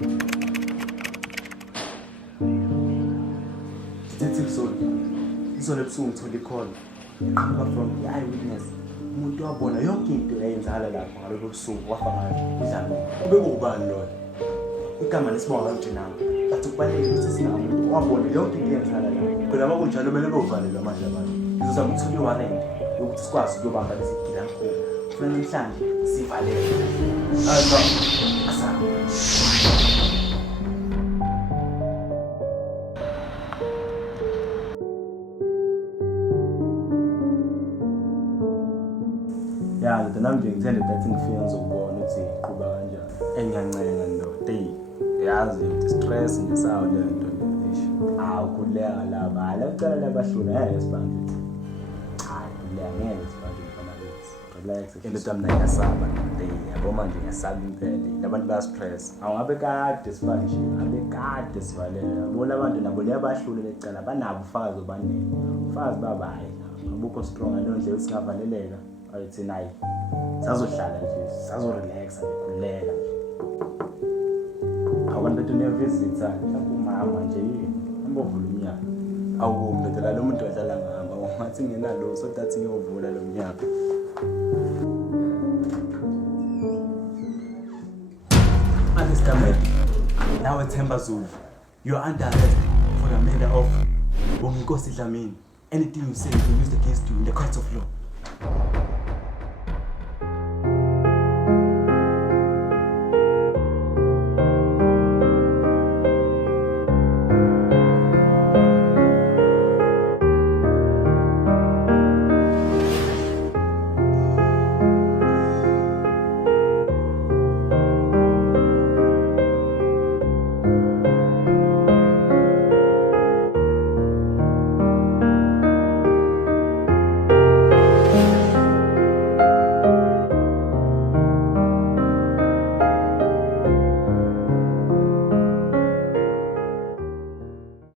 Detective Zulu, izolo ebusuku ngithole i-call iqhamuka from i-eyewitness. Umuntu wabona yonke into eyenzakala lapho ngalolo busuku wafa ngayo udlame. Kube kubani lona? Igama lesibonga nje nami. Bathi kubalulekile ukuthi singamuntu wabona yonke into eyenzakala lapho. Phela makunjalo kumele bovalelwa manje abantu. Ngizozama ukuthola i-warrant yokuthi sikwazi ukuyobamba lesi gilamkhulu. Kufanele namhlanje sivalele. Asaba. Ya, the nami nje ngithanda that ngifike ngizobona ukuthi iqhubeka kanjani. Engiyancenga ndoda. Yazi stress nje sawo le nto nje. Ukhuleka laba. Hala ucela labahlula esibanje. Ukhuleka ngeke sibanje mfana wethu. Relax. Into mina ngiyasaba ndoda. Yabo manje ngiyasaba impela. Labantu ba stress. Awungabe kade sibanje. Abe kade sivalela. Bona abantu nabo liyabahlula lecala banabo ufazi obanene. Ufazi babayi. Abukho strong alondle usingavaleleka. Ayithi nayi sazohlala nje sazorelaxa ngikhuleka nje abantu bethi nevisita mhlawumbe umama nje ambovula umnyaka awukumdedela lo muntu odlala ngamba ngathi nginalo so that ngiyovula lo mnyaka Alice Gamede now Themba Zulu you are under arrest for the murder of Nkosi Dlamini. Anything you say will be used against you in the courts of law.